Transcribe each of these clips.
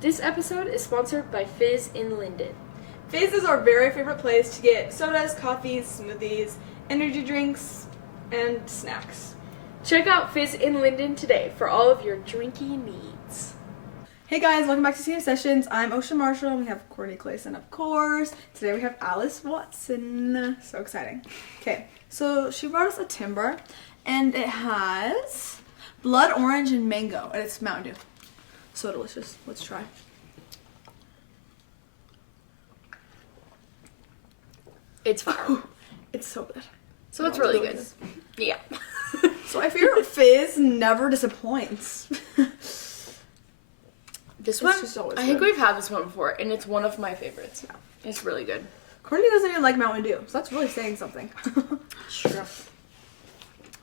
This episode is sponsored by Fizz in Linden. Fizz is our very favorite place to get sodas, coffees, smoothies, energy drinks, and snacks. Check out Fizz in Linden today for all of your drinking needs. Hey guys, welcome back to Senior Sessions. I'm Ocean Marshall, and we have Courtney Clayson, of course. Today we have Alice Watson. So exciting. Okay, so she brought us a timber, and it has blood orange and mango, and it's Mountain Dew. So delicious. Let's try. It's fire. It's so good. So it's really good. Yeah. So I figure Fizz never disappoints. This one, just always I think good. we've had this one before, and it's one of my favorites. Yeah. It's really good. Courtney doesn't even like Mountain Dew, so that's really saying something. Sure.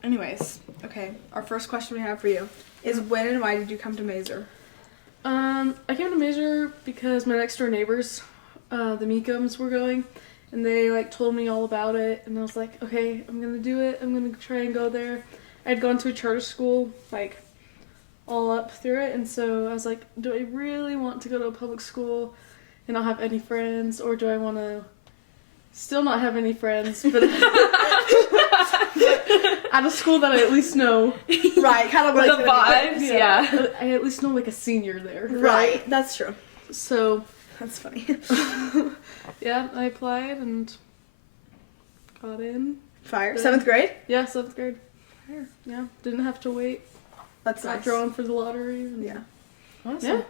Anyways, okay, our first question we have for you is when and why did you come to Maeser? I came to Maeser because my next door neighbors, the Meekums, were going, and they told me all about it, and I was like, okay, I'm gonna do it. I'm gonna try and go there. I'd gone to a charter school, all up through it, and so I was like, do I really want to go to a public school and not have any friends, or do I want to still not have any friends, but at a school that I at least know, Right, kind of The vibes, yeah. I at least know a senior there, Right, that's true. So That's funny. yeah, I applied and got in. Fire. Yeah. 7th grade? Yeah, 7th grade. Fire. Yeah, didn't have to wait. That's Got nice. drawn for the lottery. And Yeah. Awesome. Yeah.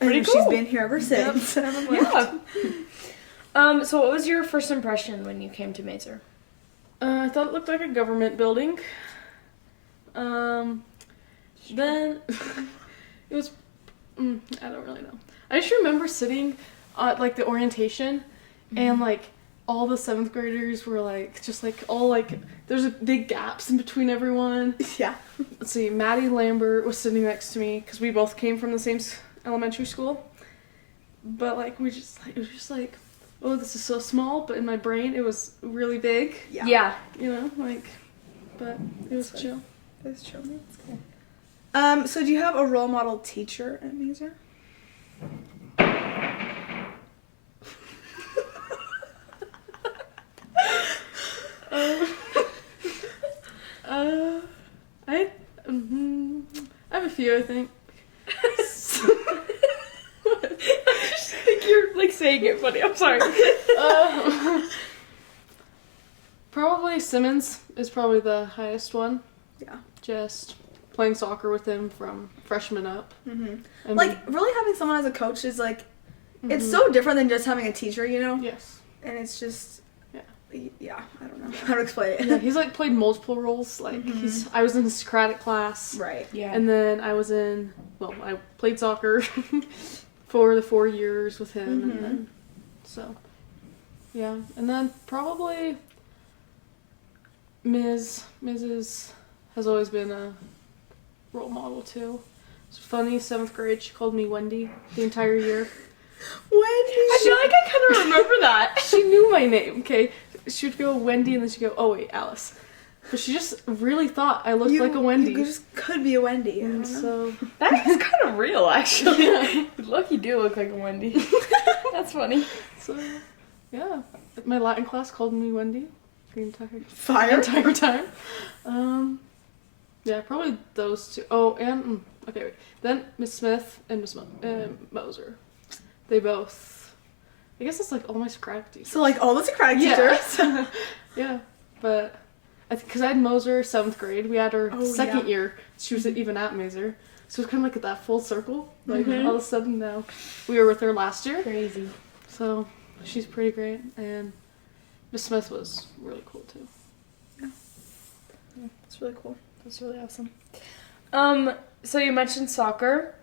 Pretty And cool. she's been here ever since. Yeah. So what was your first impression when you came to Maeser? I thought it looked like a government building. Then it was. I don't really know. I just remember sitting at the orientation, and all the 7th graders were there's big gaps in between everyone. Yeah. Let's see, Maddie Lambert was sitting next to me because we both came from the same elementary school. But it was just oh, this is so small, but in my brain it was really big. Yeah. But it was That's chill. That's true. That's cool. So do you have a role model teacher at Maeser? I have a few, I think. I think you're saying it funny. I'm sorry. Probably Simmons is probably the highest one. Yeah. Just playing soccer with him from freshman up. Mm-hmm. And Really having someone as a coach is it's Mhm. so different than just having a teacher, you know? Yes. And it's just, Yeah. I don't know how to explain it. Yeah, he's played multiple roles. I was in his Socratic class. Right. Yeah. And then I played soccer for the 4 years with him, Mhm. and then, yeah. And then probably Mrs. has always been a role model too. It's funny, 7th grade, she called me Wendy the entire year. I feel like I kind of remember that. She knew my name, okay? She would go Wendy, and then she'd go, oh wait, Alice. But she just really thought I looked like a Wendy. You just could be a Wendy. I And don't know. so, That is kind of real, actually. Look, you do look like a Wendy. That's funny. Yeah. My Latin class called me Wendy the Fire. entire time. Yeah, probably those two. Oh, and okay, wait. Then Miss Smith and Miss Moser. They both. I guess it's all my Socratic teachers. So all the Socratic teachers. Yeah, but because I had Moser 7th grade, we had her second year. She was even at Maeser, so it was kind of that full circle. All of a sudden now, we were with her last year. Crazy. So she's pretty great, and Miss Smith was really cool too. It's really cool. That's really awesome. So you mentioned soccer,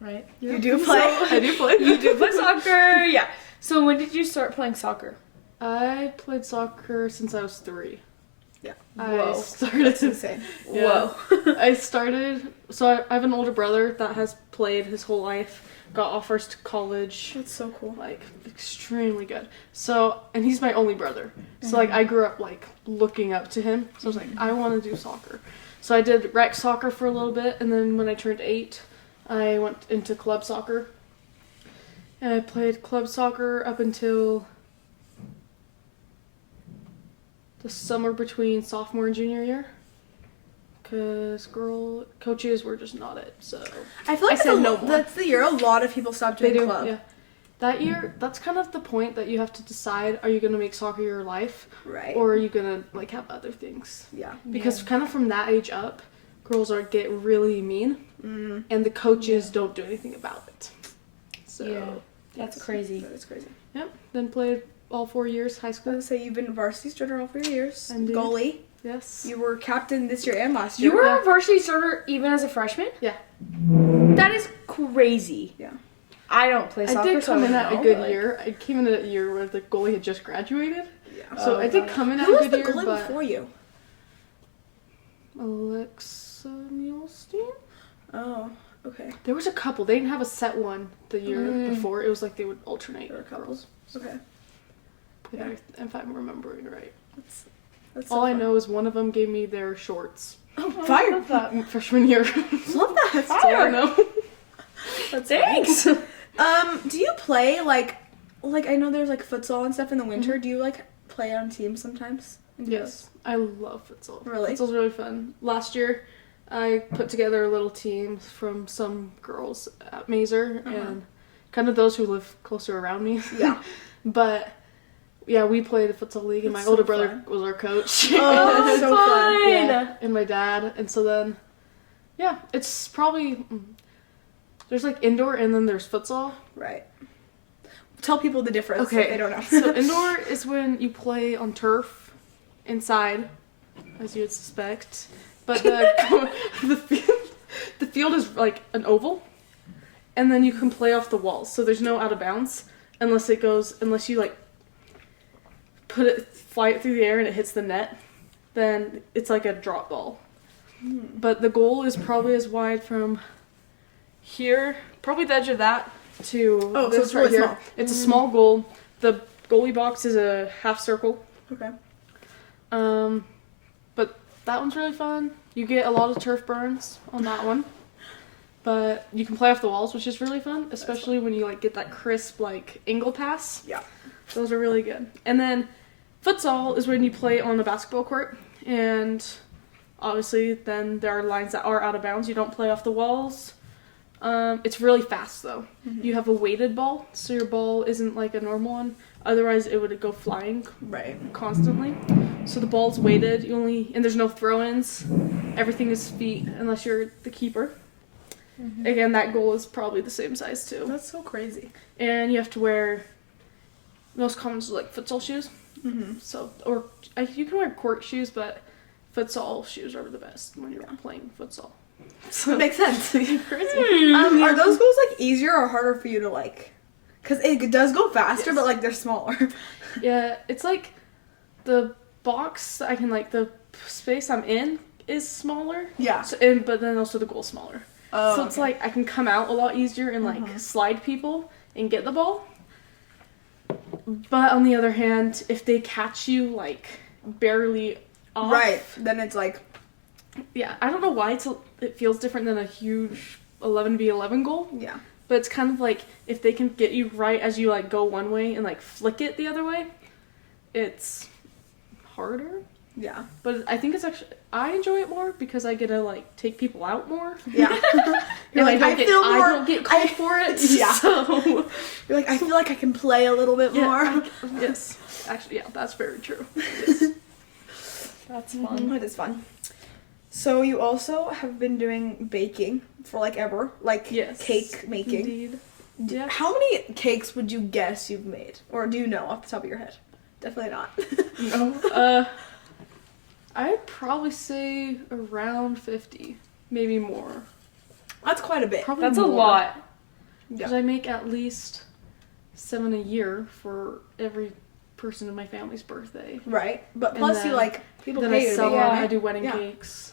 right? Yeah. You do play? I do play. You do play soccer, yeah. So when did you start playing soccer? I played soccer since I was 3. Yeah. Whoa. I started. That's insane. Yeah. I started. So I have an older brother that has played his whole life. Got offers to college. That's so cool. Extremely good. So, and he's my only brother. So I grew up looking up to him. So I was like, I want to do soccer. So I did rec soccer for a little bit, and then when I turned 8, I went into club soccer. And I played club soccer up until the summer between sophomore and junior year. Because girl coaches were just not it, so I feel like I said no more. that's the year a lot of people stopped doing club. Yeah. That year, that's kind of the point that you have to decide, are you going to make soccer your life? Right. Or are you going to, like, have other things? Yeah. Because kind of from that age up, girls get really mean, and the coaches don't do anything about it. So, Yeah. That's crazy. That is crazy. Yep. Then played all 4 years high I was school. gonna say you've been varsity starter all 4 years. Indeed. Goalie. Yes. You were captain this year and last year. You were a varsity starter even as a freshman? Yeah. That is crazy. Yeah. I don't play soccer, I did so come I in don't at a know, good but, like, year. I came in at a year where the goalie had just graduated. Yeah. So Oh, I did got it. come in at Who a was good the year, goalie but before you? Alexa Muelstein? Oh, okay. There was a couple. They didn't have a set one the year Mm. before. It was like they would alternate. There were couples. Okay. Yeah, if I'm remembering right. That's All I fun. know is one of them gave me their shorts. Oh, I fire! love that. Freshman year. Love that. That's all I know. That's Thanks. Do you play like I know there's like futsal and stuff in the winter. Do you like play on teams sometimes? Yes, I love futsal. Really? Futsal's really fun. Last year, I put together a little team from some girls at Maeser and kind of those who live closer around me. Yeah. But yeah, we played a futsal league, and my That's older so brother fun. was our coach. Oh, Oh, so fun. Yeah, and my dad, and so then, yeah, it's probably there's like indoor and then there's futsal. Right. Tell people the difference. Okay. If they don't know. So indoor is when you play on turf, inside, as you would suspect, but the field is like an oval, and then you can play off the walls. So there's no out of bounds unless you like fly it through the air and it hits the net, then it's like a drop ball. But the goal is probably as wide from here, probably the edge of that, to Oh, so this it's really here. small. It's a small goal. The goalie box is a half circle. Okay. But that one's really fun. You get a lot of turf burns on that one. But you can play off the walls, which is really fun, especially when you like get that crisp like angle pass. Yeah. Those are really good. And then futsal is when you play on a basketball court, and obviously then there are lines that are out of bounds. You don't play off the walls. It's really fast though. You have a weighted ball, so your ball isn't like a normal one. Otherwise it would go flying Right. constantly. So the ball's weighted. And there's no throw-ins. Everything is feet unless you're the keeper. Again, that goal is probably the same size too. That's so crazy. And you have to wear most common is like futsal shoes. So you can wear court shoes, but futsal shoes are the best when you're playing futsal. So That makes sense. crazy. Are those goals like easier or harder for you to like? Because it does go faster, Yes. but like they're smaller. Yeah, it's like the box I can like the space I'm in is smaller. Yeah. So, but then also the goal's smaller. Oh, So it's like I can come out a lot easier and like slide people and get the ball. But on the other hand, if they catch you like barely off, right. Then it's like yeah, I don't know why it feels different than a huge 11v11 goal. yeah. But it's kind of like if they can get you right as you like go one way and like flick it the other way, it's harder. Yeah. But I think it's actually I enjoy it more because I get to like take people out more. Yeah. You're like, I don't get called I- for it. Yeah. So You're like, I feel like I can play a little bit more. yes. Actually, yeah, that's very true. That's fun. It is fun. So you also have been doing baking for like ever, like Yes. cake making. Indeed. Yeah. How many cakes would you guess you've made, or do you know off the top of your head? Definitely not. No. I'd probably say around 50, maybe more. That's quite a bit. Probably That's a more. lot. Because I make at least 7 a year for every person in my family's birthday. Right, but And plus you then- like people Then pay I you to sell bake. them. Yeah. I do wedding Yeah. cakes.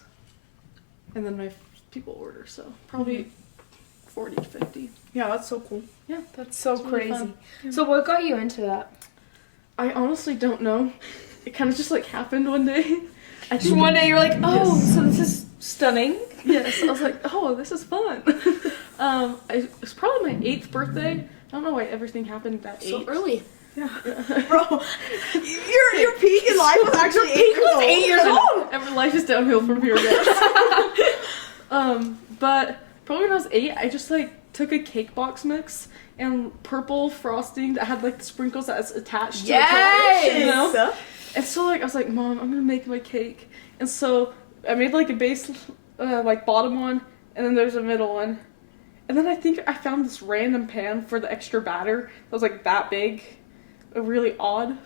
And then my people order, so probably 40 to 50. Yeah, that's so cool. Yeah. That's so It's really crazy. fun. Yeah. So what got you into that? I honestly don't know. It kind of just like happened one day. I One day you're like, oh, Yes. so this is stunning. Yes, I was like, oh, this is fun. It was probably my 8th birthday. I don't know why everything happened at 8. So early. Yeah. Bro, your peak in life was actually 8 years old. 8 years old. Every life is downhill from here, guys. But probably when I was 8, I just like took a cake box mix and purple frosting that had like the sprinkles that's attached to the top, you know? And so like I was like, Mom, I'm gonna make my cake. And so I made like a base, like bottom one, and then there's a middle one. And then I think I found this random pan for the extra batter that was like that big, a really odd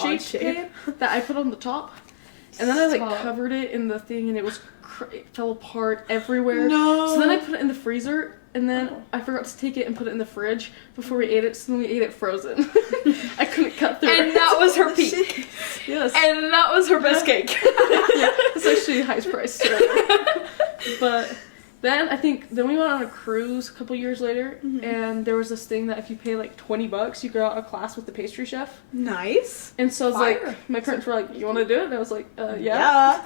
shaped pan that I put on the top. And then I like covered it in the thing, and it was it fell apart everywhere. No. So then I put it in the freezer, and then I forgot to take it and put it in the fridge before we ate it. So then we ate it frozen. I couldn't cut through it. And that was her peak. Yes. And that was her best cake. Yeah, it's actually highest price. But then then we went on a cruise a couple years later, and there was this thing that if you pay like $20, you go out a class with the pastry chef. Nice. And so I was Fire. like, my parents were like, "You want to do it?" And I was like, "Yeah."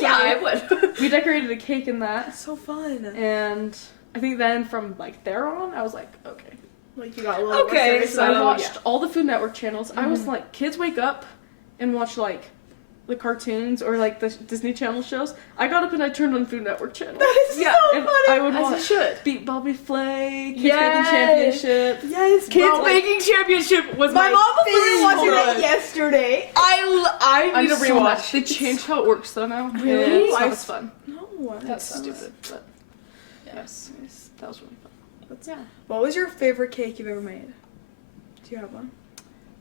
Yeah, I would. We decorated a cake in that, So fun. and I think then from like there on, I was like, okay. Like you got a little Okay, more serious So about I it. watched all the Food Network channels. I was like, kids wake up and watch like the cartoons or like the Disney Channel shows. I got up and I turned on Food Network channel. That is Yeah, so And funny. I would As you watch should. Beat Bobby Flay, Kids Yes. Baking Championship. Yes, Kids bro, like, Baking Championship was my mom was favorite. literally watching it yesterday. I need to so mad. rewatch. They changed how it works though now. Really? And it's not I- as fun. No, That's sounds- stupid. But yes, that was really fun. But yeah. What was your favorite cake you've ever made? Do you have one?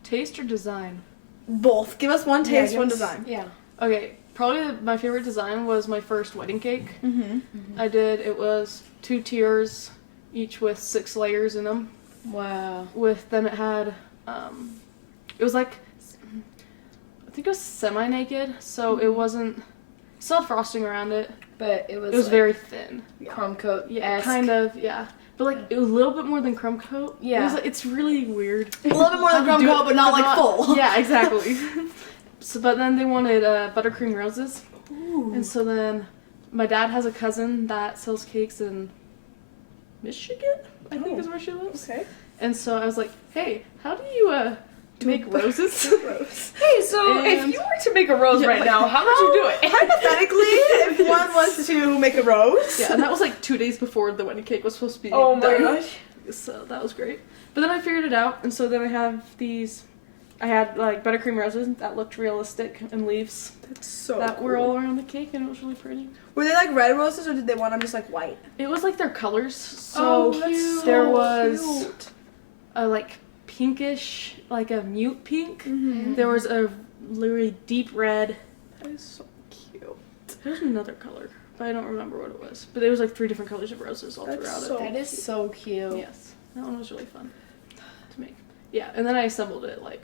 Taste or design? Both. Give us one taste, give one us- design. Yeah. Okay, probably my favorite design was my first wedding cake. Mm-hmm. It was 2 tiers, each with 6 layers in them. Wow. Then it had, it was like, I think it was semi-naked, so it wasn't, still had frosting around it. But it was It was like very thin. crumb coat. Yeah, kind of, yeah. But like, it was a little bit more than crumb coat. Yeah. It was, it's really weird. A little bit more than How to crumb do coat, it, but not like full. Yeah, exactly. But then they wanted buttercream roses. Ooh. And so then my dad has a cousin that sells cakes in Michigan, I think is where she lives. Okay. And so I was like, hey, how do you make roses? Hey, so if And- you were to make a rose Yeah, right like, now, how would you do it? Hypothetically, if one was to make a rose. Yeah, and that was like 2 days before the wedding cake was supposed to be Oh my done. gosh. So that was great. But then I figured it out, and so then I had like buttercream roses that looked realistic and leaves That's so that cool. were all around the cake, and it was really pretty. Were they like red roses or did they want them just like white? It was like their colors. So there was a like pinkish, like a mute pink. Mm-hmm. There was a really deep red. That is so cute. There was another color, but I don't remember what it was. But it was like 3 different colors of roses all That's throughout so it. That is so cute. Yes, that one was really fun to make. Yeah, and then I assembled it like.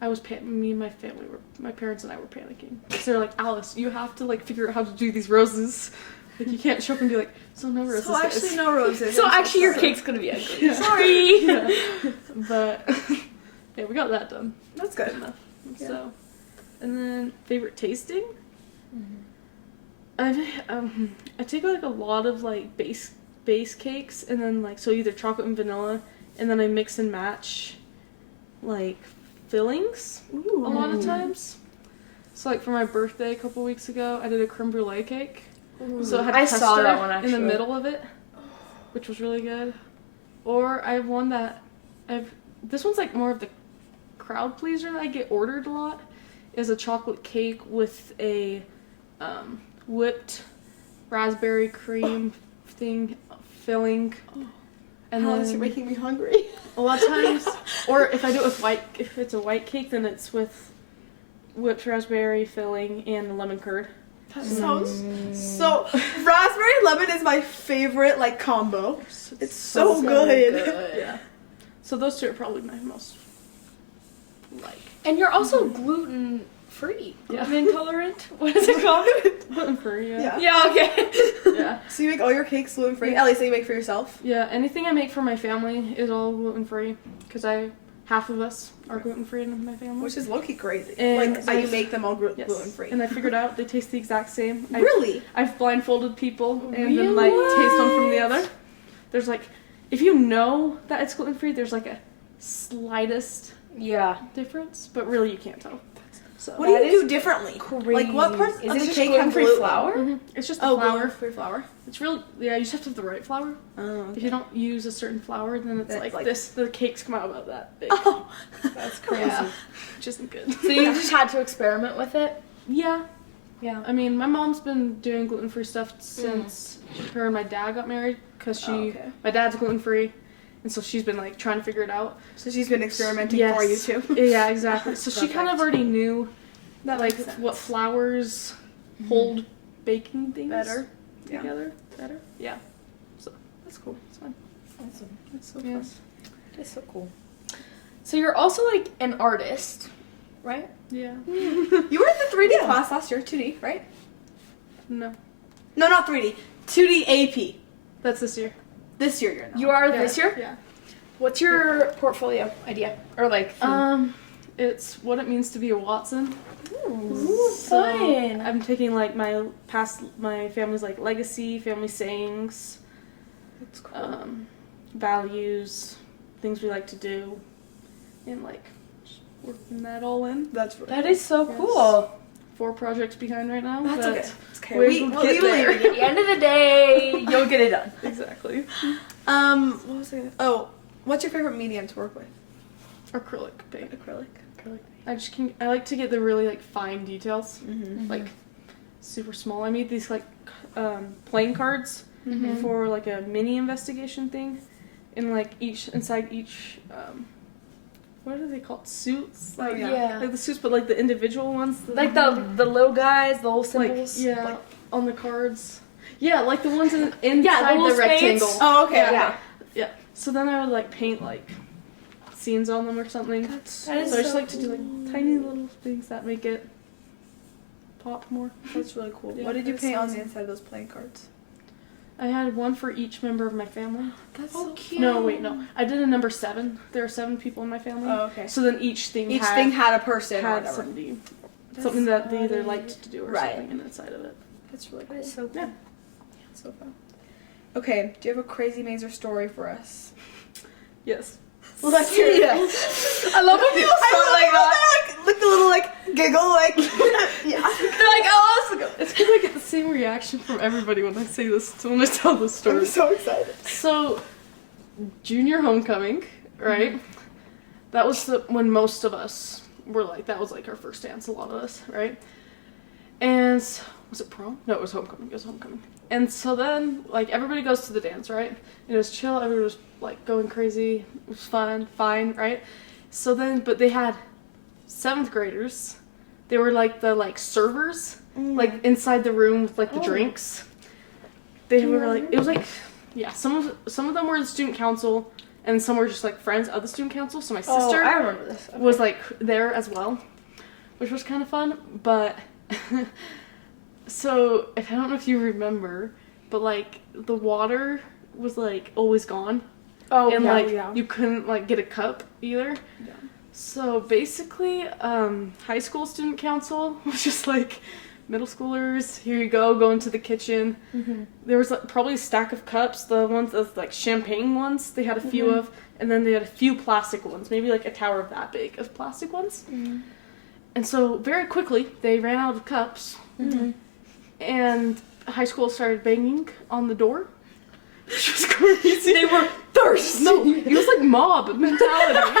Me and my family my parents and I were panicking. Because they're like, Alice, you have to like figure out how to do these roses. Like you can't show up and be like, so no roses, So guys." actually no roses. So I'm actually, your sorry. cake's gonna be ugly. Yeah. Sorry. Yeah. But yeah, we got that done. That's good. Enough. Yeah. So, and then favorite tasting. I take like a lot of like base cakes, and then like so either chocolate and vanilla, and then I mix and match like fillings Ooh. a lot of times. So like for my birthday a couple weeks ago, I did a creme brulee cake. So it had I custard saw that one in actually. the middle of it, which was really good. Or I have one that this one's like more of the crowd pleaser that I get ordered a lot. Is a chocolate cake with a whipped raspberry cream filling. And Alice, then you're making me hungry. a lot of times, or if I do it with if it's a white cake, then it's with whipped raspberry filling and lemon curd. That sounds so. Raspberry lemon is my favorite like combo. It's so good. Yeah. So those 2 are probably my most like. And you're also gluten free. Yeah. Gluten intolerant. What is it called? Gluten free, yeah. Yeah. Okay. Yeah. So you make all your cakes gluten free? At least that you make for yourself. Yeah. Anything I make for my family is all gluten free because half of us are gluten free in my family. Which is low-key crazy. And like how you make them all Yes. gluten free. And I figured out they taste the exact same. Really? I've blindfolded people and then like taste one from the other. there's like, if you know that it's gluten-free, there's like a slightest difference, but really you can't tell. So What do you do differently? Crazy. Like, what parts Is of it the just cake have gluten-free gluten? flour? Mm-hmm. It's just the Oh, flour. gluten-free flour. It's real. Yeah, you just have to have the right flour. Oh, okay. If you don't use a certain flour, then it's like this. The cakes come out about that big. Oh, That's crazy. Which isn't good. So you just had to experiment with it? Yeah. Yeah. I mean, my mom's been doing gluten-free stuff since her and my dad got married, because my dad's gluten-free, and so she's been like trying to figure it out. so she's been experimenting for you too. Yeah, exactly. So she kind of already knew That like makes sense. what flours hold baking things Better. together better. Yeah. So that's cool. It's fun. Awesome. That's so fun. Yes. That's so cool. So you're also like an artist, right? Yeah. You were in the 3D class last year, 2D, right? No. No, not 3D. 2D AP. That's this year. This year you're not. You are Yeah. this year? Yeah. What's your portfolio idea? Or like It's what it means to be a Watson. Ooh, So fun. I'm taking like my family's like legacy, family sayings, That's cool. values, things we like to do, and like just working that all in. That's really That is so Yes. cool. 4 projects behind right now. That's but okay. It's okay. we will get there. At the end of the day, you'll get it done. Exactly. What was I gonna... Oh, what's your favorite medium to work with? Acrylic paint. Acrylic. I like to get the really like fine details, Mm-hmm. like super small. I made these like playing cards for like a mini investigation thing, and like inside each what are they called, suits? Like Yeah. like the suits, but like the individual ones. Like the little guys, the little like symbols. like on the cards. Yeah, like the ones inside the little the rectangle. spades. Oh, okay. Yeah. Yeah. So then I would like paint like scenes on them or something. That is So I just so like to do like tiny little things that make it pop more. That's really cool. Yeah, What did you that's paint on awesome. the inside of those playing cards? I had one for each member of my family. That's so cute. No, wait, no. I did a number 7. There are 7 people in my family. Oh, okay. So then each thing Each thing had a person or had whatever. something that they either funny. liked to do or Right. something inside of it. That's really cool. That is so cool. Yeah. So fun. Okay, do you have a crazy Maeser story for us? Yes. Well, let's hear it. I love when people start like that. Like the little giggle, They're yeah. like, oh, let's go. It's because I get the same reaction from everybody when I say this, when I tell this story. I'm so excited. So, junior homecoming, right? That was when most of us were like, that was like our first dance, a lot of us, right? And, was it prom? No, it was homecoming. It was homecoming. And so then, like, everybody goes to the dance, right? And it was chill, everybody was, like, going crazy. It was fun, fine, right? So then, but they had 7th graders. They were, like, the, like, servers, like, inside the room with, like, the drinks. They were, like, it was, like, yeah, some of them were the student council, and some were just, like, friends of the student council. So my sister I remember this. Okay. was, like, there as well, which was kind of fun, but... So, I don't know if you remember, but, like, the water was, like, always gone. Oh, And, yeah, like, yeah. you couldn't, like, get a cup either. Yeah. So, basically, high school student council was just, like, middle schoolers, here you go into the kitchen. Mm-hmm. There was, like, probably a stack of cups, the ones that's, like, champagne ones, they had a few of, and then they had a few plastic ones, maybe, like, a tower of that big of plastic ones. Mm-hmm. And so, very quickly, they ran out of cups. Mm-hmm. And high school started banging on the door, which was crazy. They were thirsty. No, it was like mob mentality.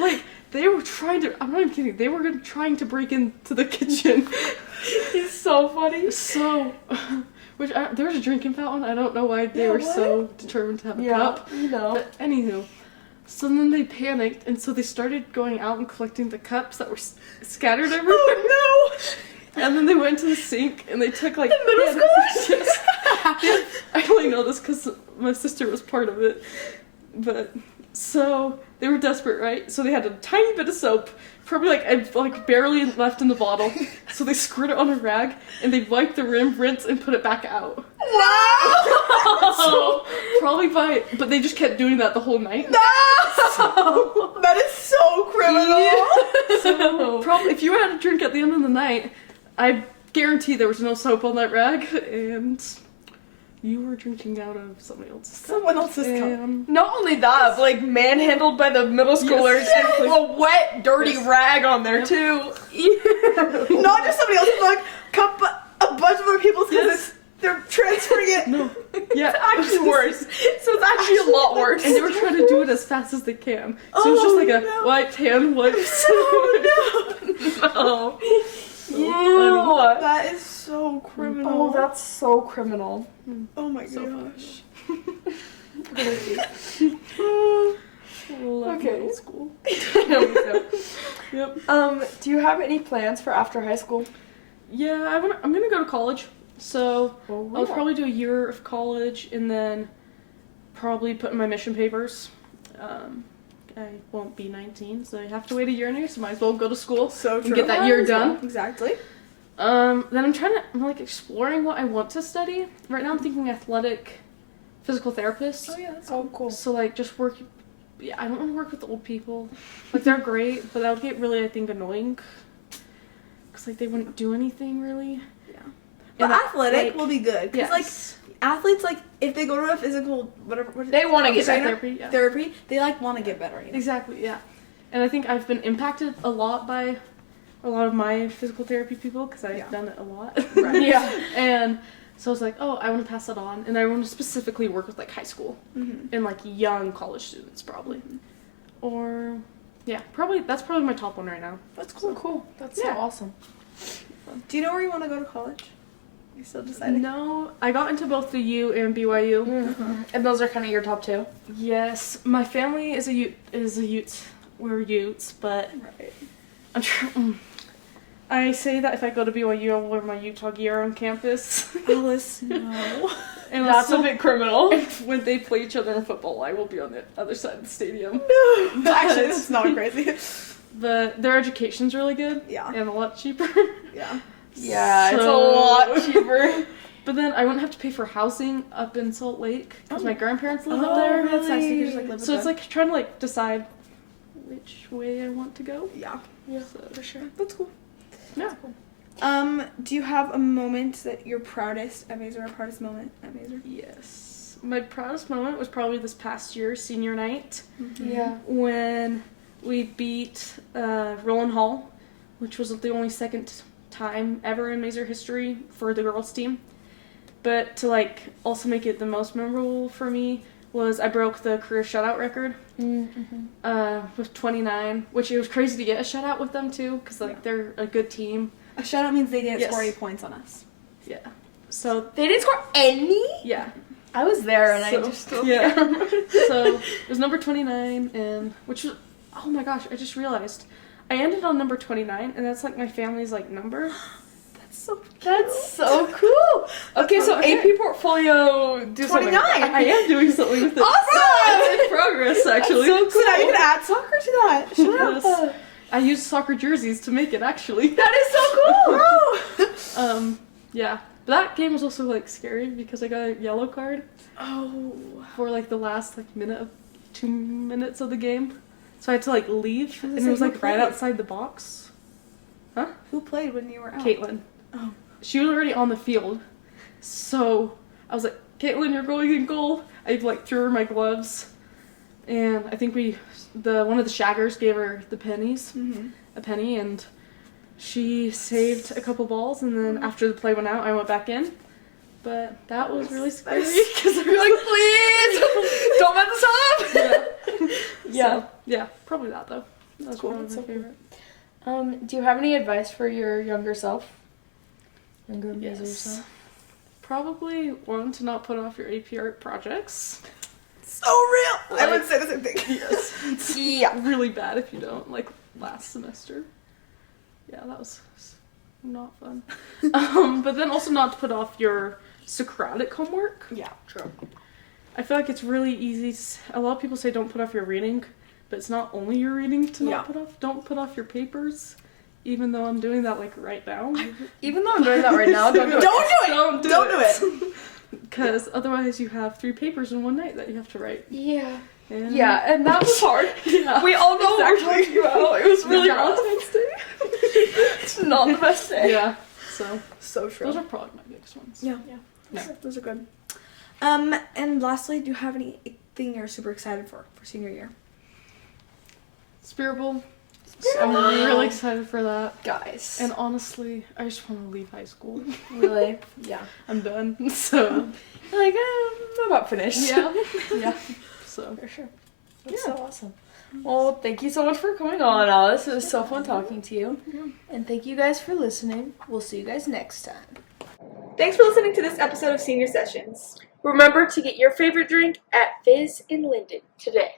Like, they were trying to, I'm not even kidding, they were trying to break into the kitchen. He's so funny. So, there was a drinking fountain, I don't know why they were so determined to have a cup. You know. But anywho, so then they panicked, and so they started going out and collecting the cups that were scattered everywhere. Oh no! And then they went to the sink and they took like The middle schoolers? Yes. Yeah, I only know this because my sister was part of it. But so they were desperate, right? So they had a tiny bit of soap, probably like barely left in the bottle. So they squirt it on a rag and they wipe the rim, rinse, and put it back out. Wow! So probably but they just kept doing that the whole night. No! That is so criminal! So probably if you had a drink at the end of the night, I guarantee there was no soap on that rag, and You were drinking out of somebody else's cup. Someone else's cup. And Not only that, but like manhandled by the middle schoolers and a wet, dirty rag on there too. Not just somebody else's cup, but a bunch of other people's because they're transferring it. no. Yeah. It's actually worse. So it's actually a lot worse. And they were trying to do it as fast as they can. So it was just like a wiped hand wipes. No. So Ew. That is so criminal. Oh, that's so criminal. Oh my So gosh. Love Okay. middle school. Yep. Do you have any plans for after high school? Yeah, I'm gonna go to college. So Oh, I'll probably do a year of college and then probably put in my mission papers. I won't be 19, so I have to wait a year anyway, so might as well go to school So true. and get that year done. Exactly. Then I'm like exploring what I want to study. Right now I'm thinking athletic physical therapist. Oh yeah, that's Oh, cool. So like just work. Yeah, I don't want to work with old people. Like they're great, but that would get really, I think, annoying. Cause like they wouldn't do anything really. Yeah. But And athletic like, will be good. Because yes. athletes, if they go to a physical, whatever. They want to get trainer, better. therapy, yeah. they want to get better. You know? Exactly, yeah. And I think I've been impacted a lot by a lot of my physical therapy people because I've done it a lot. Right. Yeah. And so I was like, oh, I want to pass that on, and I want to specifically work with like high school and like young college students probably, or yeah, that's probably my top one right now. That's cool. Cool. That's so Yeah. awesome. Do you know where you want to go to college? You still deciding? No, I got into both the U and BYU. Mm-hmm. And those are kind of your top two. Yes, my family is a Ute. We're Utes, but Right. I'm sure. I say that if I go to BYU, I'll wear my Utah gear on campus. Alice, no. And That's also, a bit criminal. when they play each other in football, I will be on the other side of the stadium. No. Actually, that's not crazy. But their education's really good. Yeah. And a lot cheaper. Yeah. Yeah, it's a So- lot cheaper. But then I wouldn't have to pay for housing up in Salt Lake because my grandparents live up Oh, there. that's nice. You can just live with So it's them. like trying to like decide which way I want to go. Yeah, Yeah, So, for sure. that's cool. yeah. Do you have a moment that you're proudest at Maeser, or a proudest moment at Maeser? Yes. My proudest moment was probably this past year, senior night, Yeah. when we beat Roland Hall, which was the only second time ever in Maeser history for the girls team. But to like also make it the most memorable for me was I broke the career shutout record with 29, which it was crazy to get a shutout with them too, because like they're a good team. A shutout means they didn't Yes. score any points on us. Yeah. So They didn't score any? yeah. I was there and I So- just still yeah. So it was number 29, and which was, oh my gosh, I just realized I ended on number 29, and that's like my family's like number. That's so cute. That's so cool. Okay, so AP portfolio do something. 29. I am doing something with it. Awesome! It's in progress actually. so So now you can add soccer to that. Shut Yes. up. I used soccer jerseys to make it actually. That is so cool. Yeah. But that game was also like scary because I got a yellow card Oh. for like the last like 2 minutes of the game. So I had to like leave, I was and gonna it was say, like who right played? outside the box. Who played when you were out? Caitlin. Oh. She was already on the field. So I was like, Caitlin, you're going in goal. I like threw her my gloves. And I think one of the shaggers gave her the pennies, a penny, and she saved a couple balls, and then after the play went out, I went back in. But that was really scary because I You're like, please, don't mess this up. yeah. Yeah. So, yeah, probably that though. That's Cool, probably that's my so cool. favorite. Do you have any advice for your younger self? Younger Yes. Maeser self? Probably one to not put off your AP art projects. So real. I Like- would say the same thing. Yes. It's Yeah. really bad if you don't, like last semester. Yeah, that was not fun. But then also not to put off your Socratic homework. Yeah, true. I feel like it's really easy. A lot of people say don't put off your reading, but it's not only your reading to not put off. Don't put off your papers, even though I'm doing that like right now. Even though I'm doing that right now, don't do it. Don't do it. Don't do Don't do it. Because otherwise you have 3 papers in one night that you have to write. Yeah. And Yeah, and that was hard. Yeah. We all know what we're talking about. It was really rough. Valentine's Day. It's not the best day. Yeah. So So true. those are probably my biggest ones. Yeah. No. Those are good. And lastly, do you have anything you're super excited for senior year? Spirit Bowl. I'm really excited for that. Guys. And honestly, I just want to leave high school. Really? Yeah. I'm done. So, Like, I'm about finished. yeah. Yeah. So, For sure. That's so awesome. Well, thank you so much for coming on, Alice. It was so fun talking to you. Yeah. And thank you guys for listening. We'll see you guys next time. Thanks for listening to this episode of Senior Sessions. Remember to get your favorite drink at Fizz in Linden today.